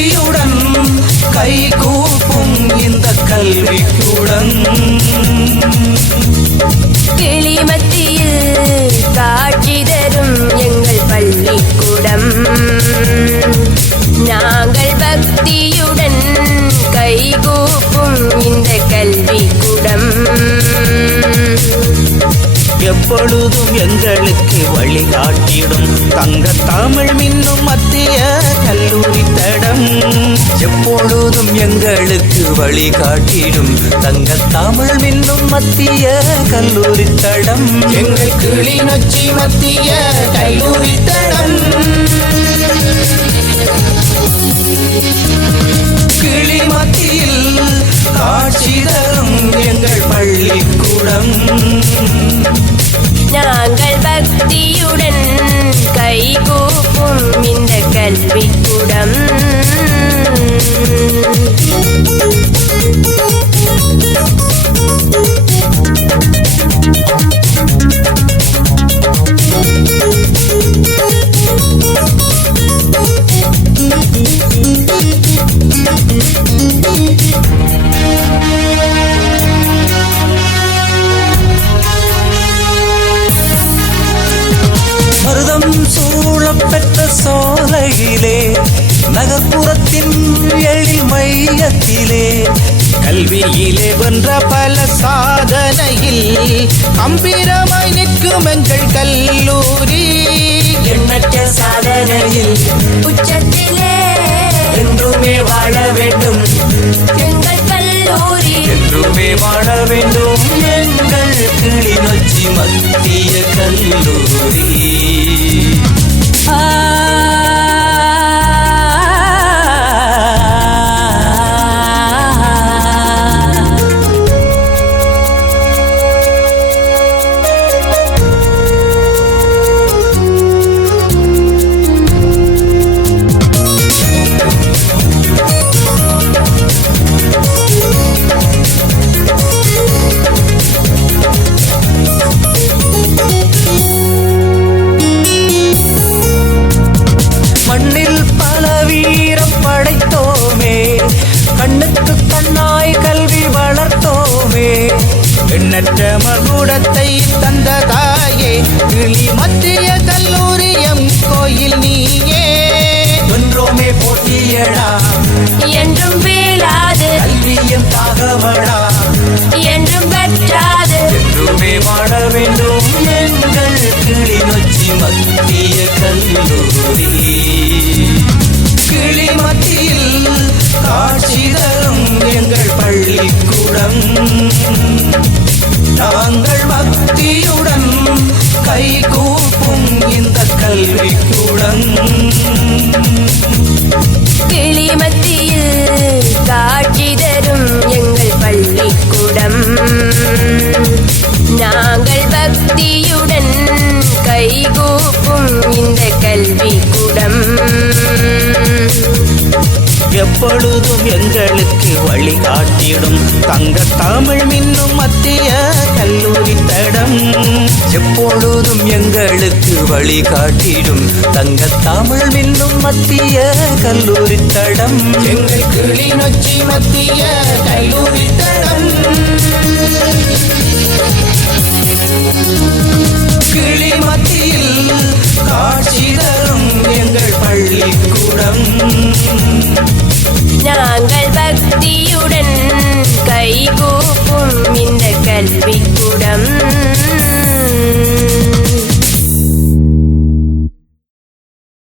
பக்தியுடன் கைகூப்பும் இந்த கல்விக்கூடம். கிளிமத்தியில் காட்சி தரும் எங்கள் பள்ளிக்கூடம். நாங்கள் பக்தியுடன் கைகூப்பும் இந்த கல்விக்கூடம். எப்பொழுதும் எங்களுக்கு வழிகாட்டிடும் தங்க தமிழ் மின்னும் மத்திய கல்லூரி தடம். எப்பொழுதும் எங்களுக்கு வழிகாட்டிடும் தங்க தமிழ் மின்னும் மத்திய கல்லூரி தடம். எங்கள் கிளிநொச்சி மத்திய கல்லூரி தடம். கிளி மத்தியில் காட்சி தரும் எங்கள் பள்ளிக்கூடம். நாங்கள் பக்தியுடன் கைகூப்பும் இந்த கல்விக்கூடம். மருதம் சூழப்பெற்ற சோலையிலே நகர்ப்புறத்தின் எழில் மையத்திலே கல்வியிலே வென்ற பல சாதனையில் கம்பீரமாய் நிற்கும் எங்கள் கல்லூரி. எண்ணற்ற சாதனையில் உச்சத்திலே என்றுமே வாழ வேண்டும் எங்கள் கல்லூரி. என்றுமே வாழ வேண்டும் எங்கள் கிளிநொச்சி மத்திய கல்லூரி. மண்ணில் பல வீரம் படைத்தோமே, கண்ணுக்கு கண்ணாய் கல்வி வளர்த்தோமே. எண்ணற்ற மகுடத்தை தந்த தாயே கிளி மத்திய கல்லூரி எம் கோயில் நீயே. வென்றோமே போட்டியடா என்றும் வீழாது கல்வியம் தாகவடா என்றும் பெற்றாது. என்றுமே வாழ வேண்டும் எங்கள் கிளிநொச்சி மத்திய கல்லூரி. கிளி மத்தியில் காட்சி தரும் எங்கள் பள்ளிக்கூடம். நாங்கள் பக்தியுடன் கைகூப்பும் இந்த கல்விக்கூடம். கிளிமத்தியில் காட்சி தரும் எங்கள் பள்ளிக்கூடம். நாங்கள் பக்தியுடன் கைகூப்பும் இந்த கல்விக்கூடம். எப்பொழுதும் எங்களுக்கு வழிகாட்டிடும் தங்க தமிழ் மின்னும் மத்திய கல்லூரி தடம். எப்பொழுதும் எங்களுக்கு வழிகாட்டிடும் தங்க தமிழ் மின்னும் மத்திய கல்லூரி தடம். எங்கள் கிளிநொச்சி மத்திய கல்லூரி தடம். கிளி மத்தியில் காட்சி தரும் எங்கள் பள்ளிக்கூடம். நாங்கள் பக்தியுடன் கைகூப்பும் இந்த கல்வி